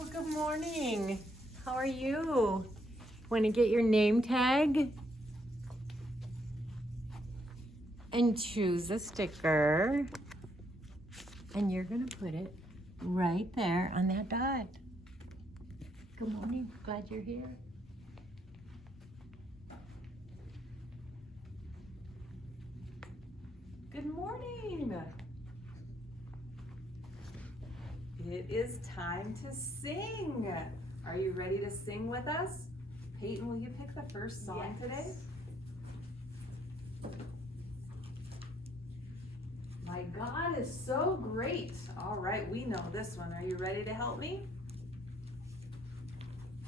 Oh, good morning. How are you? Want to get your name tag? And choose a sticker. And you're going to put it right there on that dot. Good morning. Glad you're here. Good morning. It is time to sing. Are you ready to sing with us? Peyton, will you pick the first song today? My God is so great. All right, we know this one. Are you ready to help me?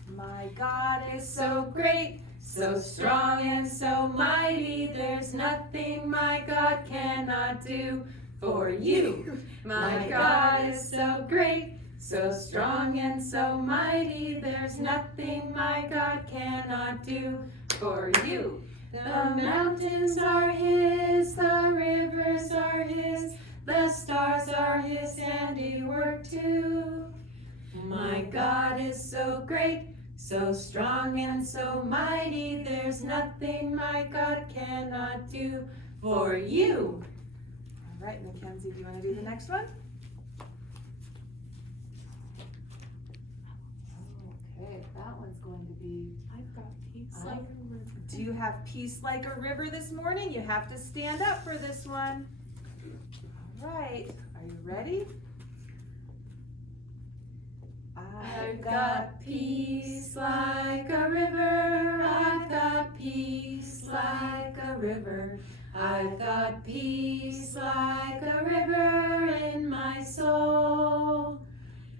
My God is so great, so strong and so mighty. There's nothing my God cannot do for you. My God is so great, so strong and so mighty. There's nothing my God cannot do for you. The mountains are His, the rivers are His, the stars are His handiwork too. My God is so great, so strong and so mighty. There's nothing my God cannot do for you. All right, Mackenzie, do you want to do the next one? Okay, that one's going to be, I've got peace like a river. do you have peace like a river this morning? You have to stand up for this one. All right, are you ready? I've got peace like a river. I've got peace like a river. I've got peace like a river in my soul.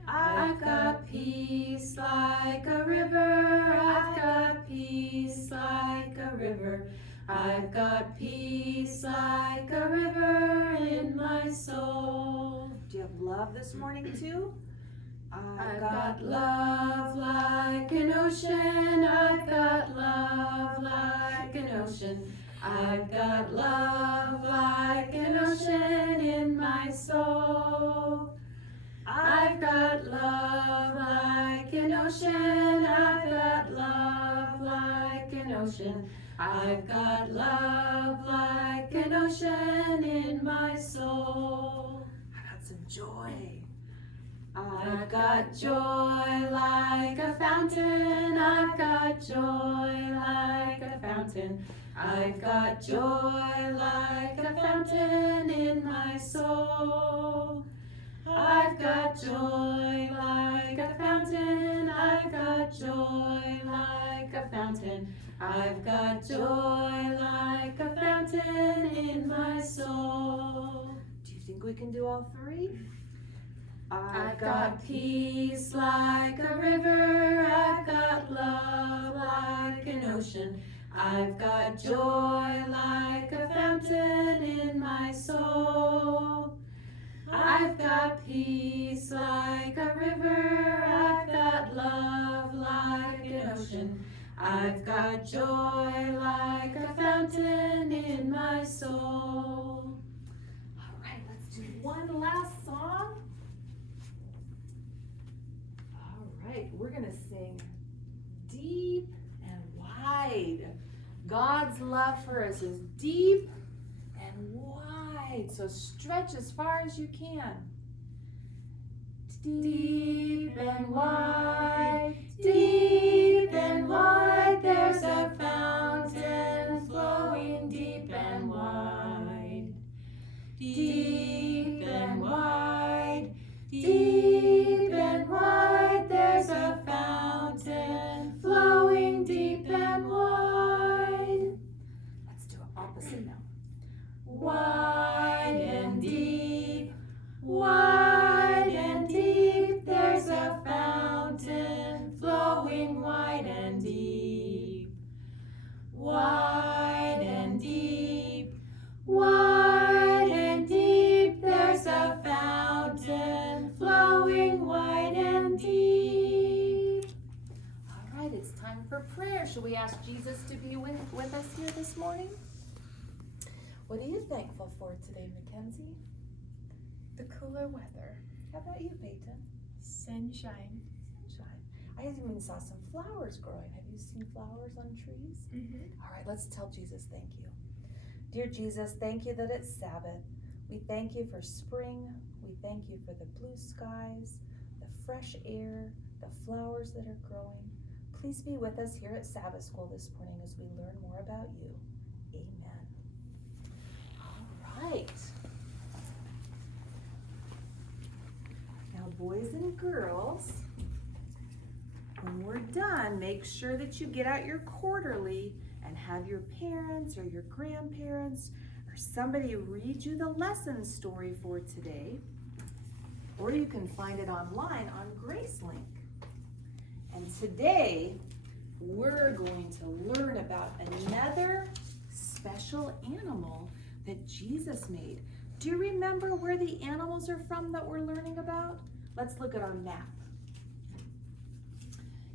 I've got peace like a river. I've got peace like a river. I've got peace like a river in my soul. Do you have love this morning too? I've got love like an ocean. I've got love like an ocean. I've got love like an ocean in my soul. I've got love like an ocean. I've got love like an ocean. I've got love like an ocean in my soul. How about some joy? I've got joy like a fountain. I've got joy like a fountain. I've got joy like a fountain in my soul. I've got joy like a fountain. I've got joy like a fountain. I've got joy like a fountain in my soul. Do you think we can do all three? I've got peace like a river. I've got love like an ocean. I've got joy like a fountain in my soul. I've got peace like a river. I've got love like an ocean. I've got joy like a fountain in my soul. All right, let's do one last song. All right, we're going to sing Deep and Wide. God's love for us is deep and wide, so stretch as far as you can. Deep and wide, there's a fountain flowing deep and wide. Deep and wide, there's a fountain flowing deep and wide. Let's do it opposite now. Wide and deep, there's a fountain flowing wide and deep. Wide and deep, there's a fountain flowing wide and deep. All right, it's time for prayer. Shall we ask Jesus to be with us here this morning? What are you thankful for today, Mackenzie? The cooler weather. How about you, Peyton? Sunshine. I even saw some flowers growing. Have you seen flowers on trees? Mm-hmm. All right, let's tell Jesus thank you. Dear Jesus, thank you that it's Sabbath. We thank you for spring. We thank you for the blue skies, the fresh air, the flowers that are growing. Please be with us here at Sabbath School this morning as we learn more about you. Amen. All right. Now, boys and girls, when we're done, make sure that you get out your quarterly and have your parents or your grandparents or somebody read you the lesson story for today. Or you can find it online on GraceLink. And today, we're going to learn about another special animal that Jesus made. Do you remember where the animals are from that we're learning about? Let's look at our map.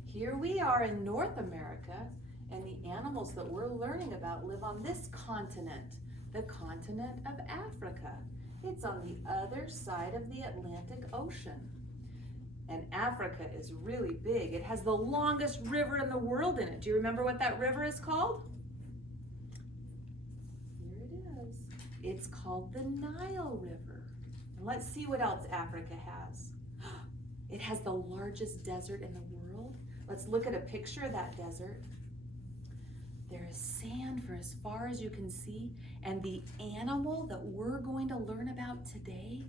Here we are in North America, and the animals that we're learning about live on this continent, the continent of Africa. It's on the other side of the Atlantic Ocean. And Africa is really big. It has the longest river in the world in it. Do you remember what that river is called? Here it is. It's called the Nile River. And let's see what else Africa has. It has the largest desert in the world. Let's look at a picture of that desert. There is sand for as far as you can see, and the animal that we're going to learn about today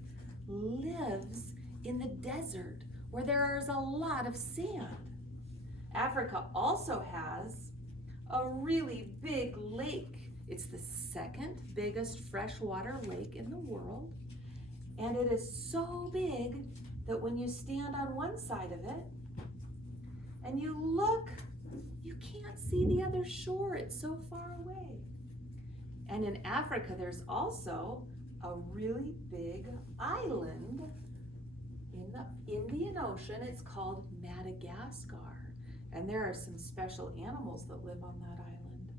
lives in the desert where there is a lot of sand. Africa also has a really big lake. It's the second biggest freshwater lake in the world, and it is so big that when you stand on one side of it and you look, you can't see the other shore. It's so far away. And in Africa, there's also a really big island in the Indian Ocean. It's called Madagascar. And there are some special animals that live on that island.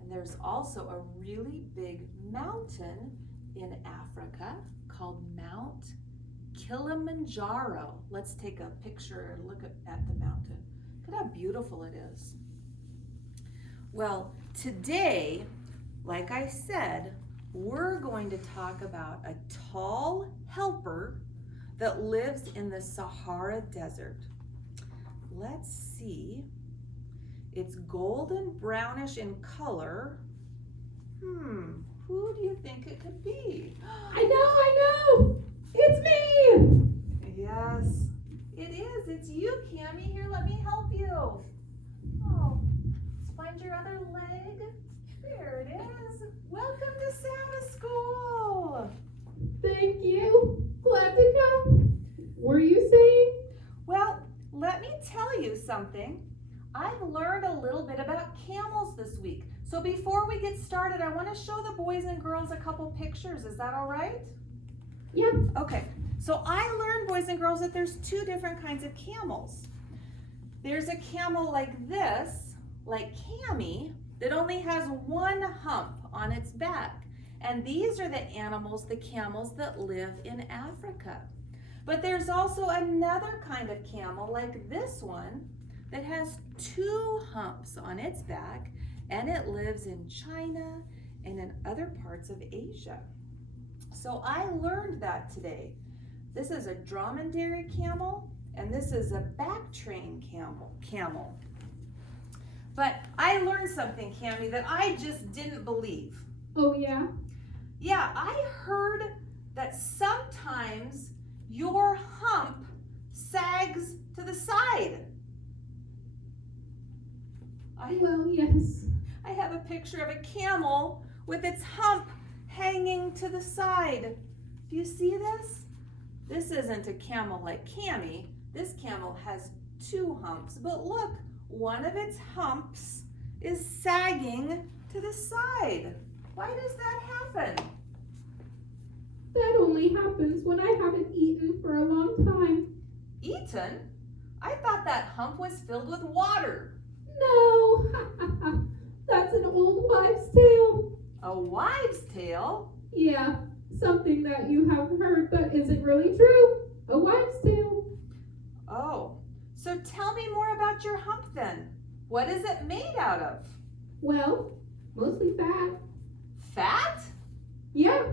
And there's also a really big mountain in Africa called Mount Kilimanjaro. Let's take a picture and look at the mountain. Look at how beautiful it is. Well, today, like I said, we're going to talk about a tall helper that lives in the Sahara Desert. Let's see. It's golden brownish in color. Who do you think it could be? I know! It's me! Yes, it is. It's you, Cammie. Here, let me help you. Oh, let's find your other leg. There it is. Welcome to Sabbath School. Thank you. Glad to come. Were you saying? Well, let me tell you something. I've learned a little bit about camels this week. So before we get started, I want to show the boys and girls a couple pictures. Is that all right? Yeah. Okay. So I learned, boys and girls, that there's two different kinds of camels. There's a camel like this, like Cammie, that only has one hump on its back. And these are the animals, the camels that live in Africa. But there's also another kind of camel like this one that has two humps on its back, and it lives in China and in other parts of Asia. So I learned that today. This is a dromedary camel, and this is a back-trained camel. But I learned something, Cammie, that I just didn't believe. Oh, yeah? Yeah, I heard that sometimes your hump sags to the side. Well, yes. I have a picture of a camel with its hump hanging to the side. Do you see this? This isn't a camel like Cammie. This camel has two humps, but look, one of its humps is sagging to the side. Why does that happen? That only happens when I haven't eaten for a long time. Eaten? I thought that hump was filled with water. No! That's an old wives' tale. A wives' tale? Yeah, something that you have heard but isn't really true. A wives' tale. Oh, So tell me more about your hump then. What is it made out of? Well, mostly fat. Fat? Yeah,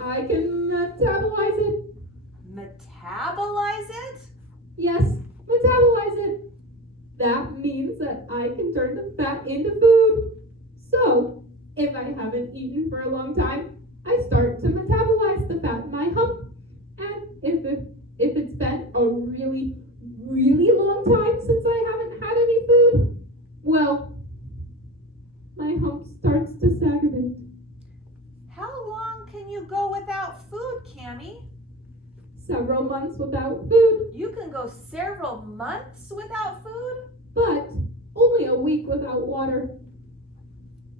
I can metabolize it. Metabolize it? Yes, metabolize it. That means that I can turn the fat into food. So, if I haven't eaten for a long time, I start to metabolize the fat in my hump. And if it's been a really, really long time since I haven't had any food, well, my hump starts to sag a bit. How long can you go without food, Cammy? Several months without food, You can go several months without food? but only a week without water.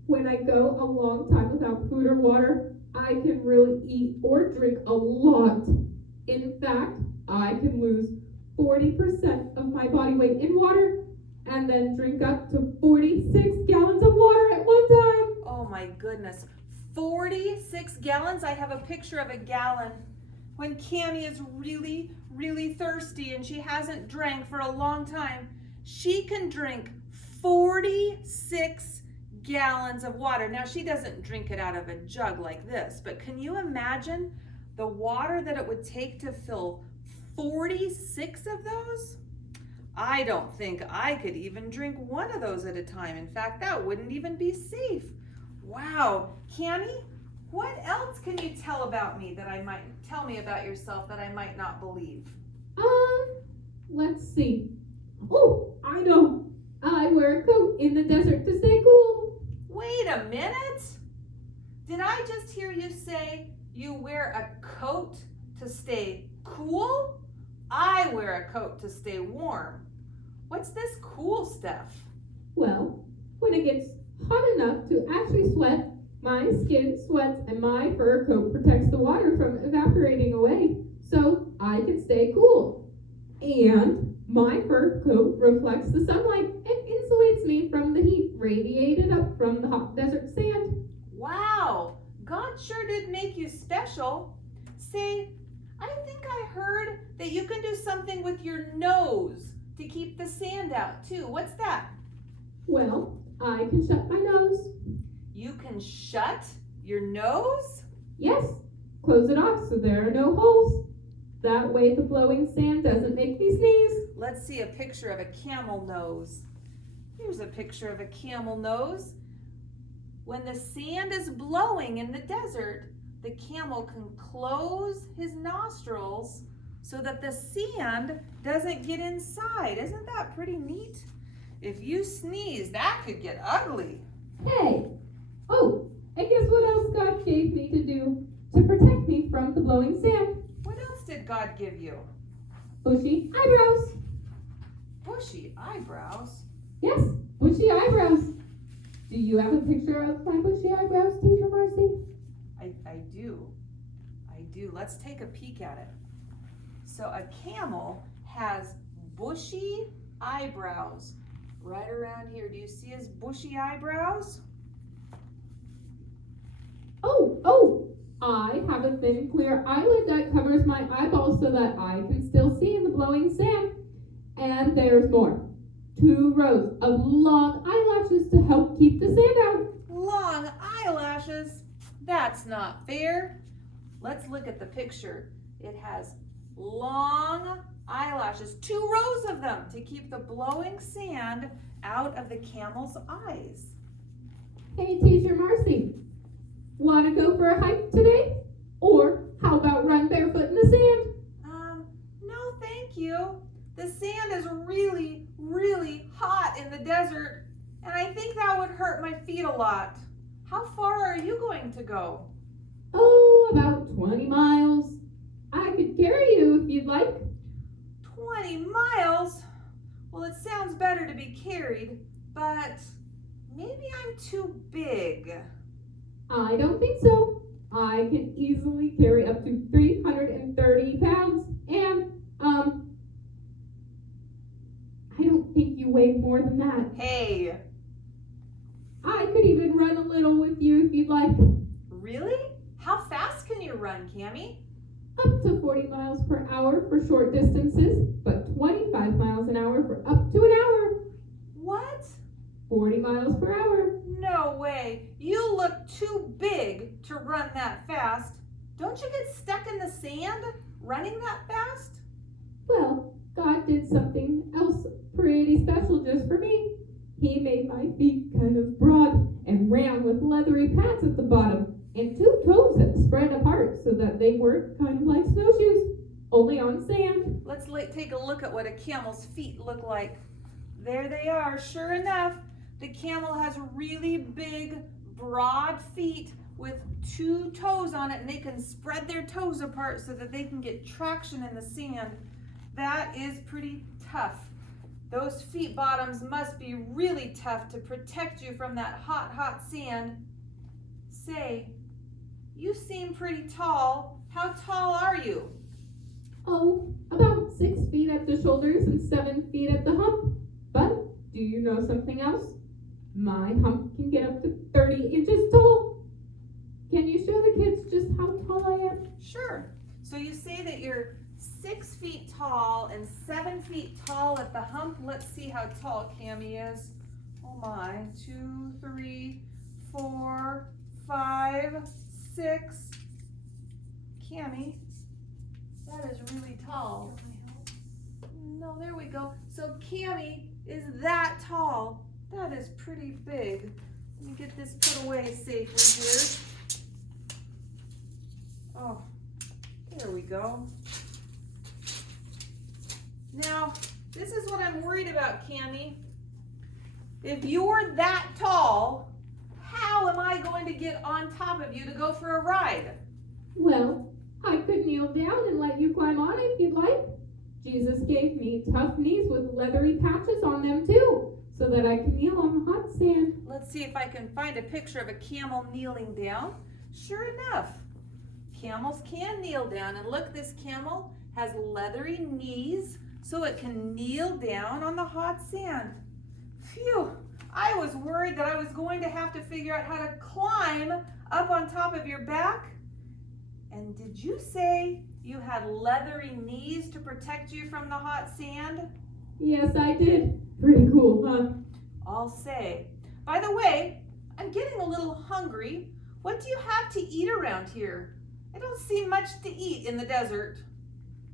When I go a long time without food or water, I can really eat or drink a lot. In fact, I can lose 40% of my body weight in water and then drink up to 46 gallons of water at one time. Oh my goodness. 46 gallons? I have a picture of a gallon. When Cammy is really, really thirsty and she hasn't drank for a long time, she can drink 46 gallons of water. Now, she doesn't drink it out of a jug like this, but can you imagine the water that it would take to fill 46 of those? I don't think I could even drink one of those at a time. In fact, that wouldn't even be safe. Wow. Cammy, what else can you tell about me that tell me about yourself that I might not believe? Let's see. Oh, I know. I wear a coat in the desert to stay cool. Wait a minute. Did I just hear you say you wear a coat to stay cool? I wear a coat to stay warm. What's this cool stuff? Well, when it gets hot enough to actually sweat, my skin sweats and my fur coat protects the water from evaporating away, so I can stay cool. And my fur coat reflects the sunlight and insulates me from the heat radiated up from the hot desert sand. Wow, God sure did make you special. Say, I think I heard that you can do something with your nose to keep the sand out too. What's that? Well, I can shut my nose. You can shut your nose? Yes, close it off so there are no holes. That way the blowing sand doesn't make me sneeze. Let's see a picture of a camel nose. Here's a picture of a camel nose. When the sand is blowing in the desert, the camel can close his nostrils so that the sand doesn't get inside. Isn't that pretty neat? If you sneeze, that could get ugly. Hey! Oh, and guess what else God gave me to do to protect me from the blowing sand? What else did God give you? Bushy eyebrows. Bushy eyebrows? Yes, bushy eyebrows. Do you have a picture of my bushy eyebrows, Teacher Marcy? I do. Let's take a peek at it. So a camel has bushy eyebrows right around here. Do you see his bushy eyebrows? Oh, I have a thin, clear eyelid that covers my eyeballs so that I can still see in the blowing sand. And there's more. 2 rows of long eyelashes to help keep the sand out. Long eyelashes? That's not fair. Let's look at the picture. It has long eyelashes, 2 rows of them to keep the blowing sand out of the camel's eyes. Hey, Teacher Marcy, want to go for a hike today? Or how about run barefoot in the sand? No, thank you. The sand is really, really hot in the desert, and I think that would hurt my feet a lot. How far are you going to go? Oh, about 20 miles. I could carry you if you'd like. 20 miles? Well, it sounds better to be carried, but maybe I'm too big. I don't think so. I can easily carry up to 330 pounds, and, I don't think you weigh more than that. Hey, I could even run a little with you if you'd like. really? How fast can you run, Cammy? Up to 40 miles per hour for short distances, but 25 miles an hour for up to an hour. What? 40 miles per hour. No way. You look too big to run that fast. Don't you get stuck in the sand running that fast? Well, God did something else pretty special just for me. He made my feet kind of broad and round with leathery pads at the bottom and 2 toes that spread apart so that they work kind of like snowshoes, only on sand. Let's take a look at what a camel's feet look like. There they are. Sure enough, the camel has really big, broad feet with 2 toes on it, and they can spread their toes apart so that they can get traction in the sand. That is pretty tough. Those feet bottoms must be really tough to protect you from that hot, hot sand. Say, you seem pretty tall. How tall are you? Oh, about 6 feet at the shoulders and 7 feet at the hump. But do you know something else? My hump can get up to 30 inches tall. Can you show the kids just how tall I am? Sure. So you say that you're 6 feet tall and 7 feet tall at the hump. Let's see how tall Cammy is. Oh my, 2, 3, 4, 5, 6. Cammy, that is really tall. No, there we go. So Cammy is that tall. That is pretty big. Let me get this put away safely here. Oh, there we go. Now, this is what I'm worried about, Cammy. If you're that tall, how am I going to get on top of you to go for a ride? Well, I could kneel down and let you climb on if you'd like. Jesus gave me tough knees with leathery patches on them too, so that I can kneel on the hot sand. Let's see if I can find a picture of a camel kneeling down. Sure enough, camels can kneel down. And look, this camel has leathery knees so it can kneel down on the hot sand. Phew, I was worried that I was going to have to figure out how to climb up on top of your back. And did you say you had leathery knees to protect you from the hot sand? Yes, I did. Pretty cool, huh? I'll say. By the way, I'm getting a little hungry. What do you have to eat around here? I don't see much to eat in the desert.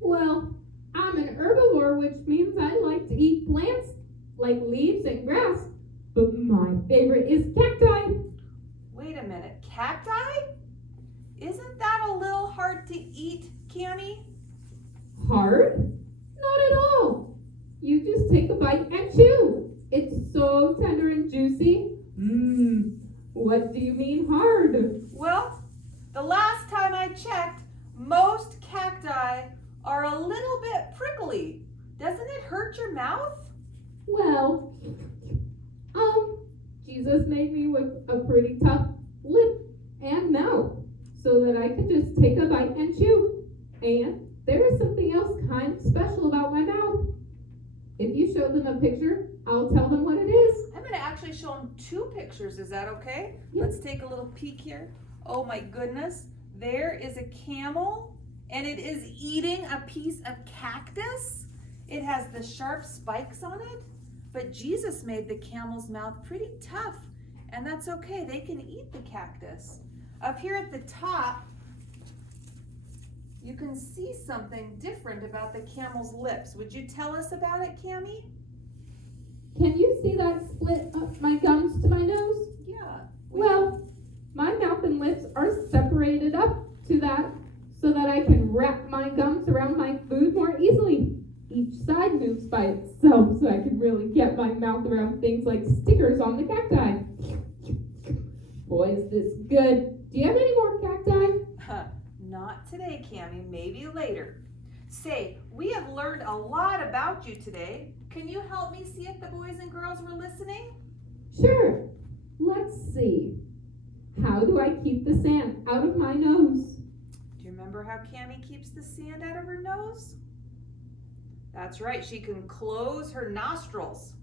Well, I'm an herbivore, which means I like to eat plants like leaves and grass. But my favorite is cacti. Wait a minute, cacti? Isn't that a little hard to eat, Cammy? Hard? Not at all. You just take a bite and chew. It's so tender and juicy. What do you mean hard? Well, the last time I checked, most cacti are a little bit prickly. Doesn't it hurt your mouth? Well, Jesus made me with a pretty tough lip and mouth so that I could just take a bite and chew. And there is something else kind of special about my mouth. If you show them a picture, I'll tell them what it is. I'm going to actually show them 2 pictures. Is that okay? Yep. Let's take a little peek here. Oh my goodness. There is a camel, and it is eating a piece of cactus. It has the sharp spikes on it, but Jesus made the camel's mouth pretty tough, and that's okay. They can eat the cactus. Up here at the top, you can see something different about the camel's lips. Would you tell us about it, Cammy? Can you see that split up my gums to my nose? Yeah. Well, my mouth and lips are separated up to that so that I can wrap my gums around my food more easily. Each side moves by itself so I can really get my mouth around things like stickers on the cacti. Boy, is this good. Do you have any more cacti? Not today, Cammy, maybe later. Say, we have learned a lot about you today. Can you help me see if the boys and girls were listening? Sure. Let's see. How do I keep the sand out of my nose? Do you remember how Cammy keeps the sand out of her nose? That's right, she can close her nostrils.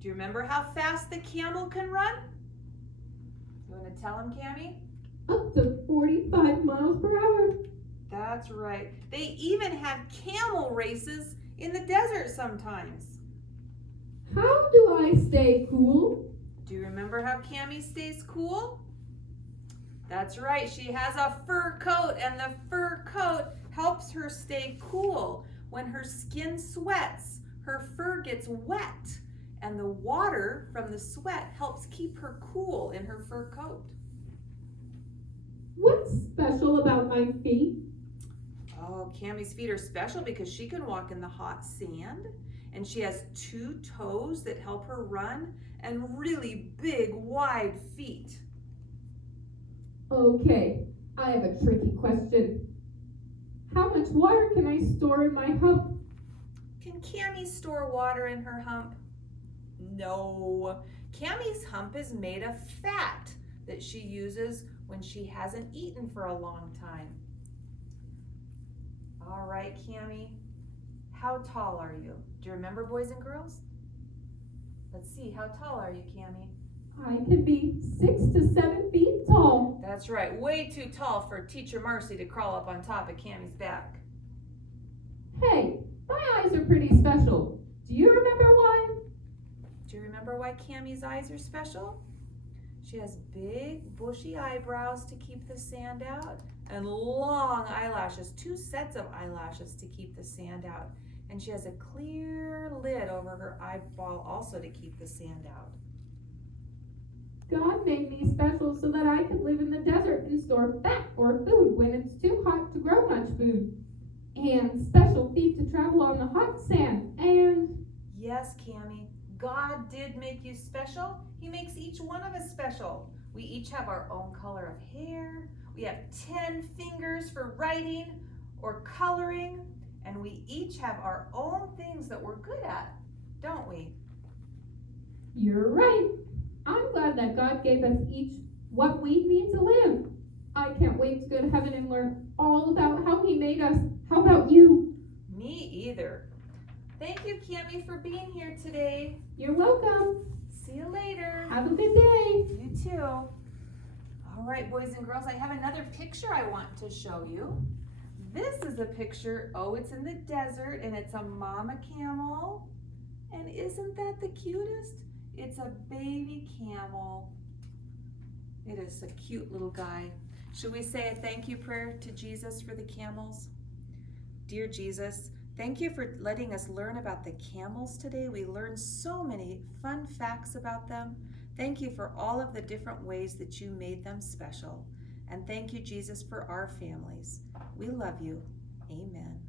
Do you remember how fast the camel can run? You want to tell him, Cammy? Up to 45 miles per hour. That's right. They even have camel races in the desert sometimes. How do I stay cool? Do you remember how Cammy stays cool? That's right. She has a fur coat, and the fur coat helps her stay cool. When her skin sweats, her fur gets wet, and the water from the sweat helps keep her cool in her fur coat. What's special about my feet? Oh, Cammy's feet are special because she can walk in the hot sand, and she has 2 toes that help her run, and really big, wide feet. Okay, I have a tricky question. How much water can I store in my hump? Can Cammy store water in her hump? No. Cammy's hump is made of fat that she uses when she hasn't eaten for a long time. All right, Cammy, how tall are you? Do you remember, boys and girls? Let's see, how tall are you, Cammy? I can be 6 to 7 feet tall. That's right, way too tall for Teacher Marcy to crawl up on top of Cammy's back. Hey, my eyes are pretty special. Do you remember why? Do you remember why Cammy's eyes are special? She has big, bushy eyebrows to keep the sand out, and long eyelashes, 2 sets of eyelashes to keep the sand out. And she has a clear lid over her eyeball also to keep the sand out. God made me special so that I could live in the desert and store fat or food when it's too hot to grow much food. And special feet to travel on the hot sand. And Yes, Cammy, God did make you special. He makes each one of us special. We each have our own color of hair. We have 10 fingers for writing or coloring. And we each have our own things that we're good at, don't we? you're right. I'm glad that God gave us each what we need to live. I can't wait to go to heaven and learn all about how he made us. How about you? Me either. Thank you, Cammy, for being here today. You're welcome. See you later. Have a good day. You too. All right, boys and girls, I have another picture I want to show you. This is a picture, it's in the desert, and it's a mama camel. And isn't that the cutest? It's a baby camel. It is a cute little guy. Should we say a thank you prayer to Jesus for the camels? Dear Jesus, thank you for letting us learn about the camels today. We learned so many fun facts about them. Thank you for all of the different ways that you made them special. And thank you, Jesus, for our families. We love you. Amen.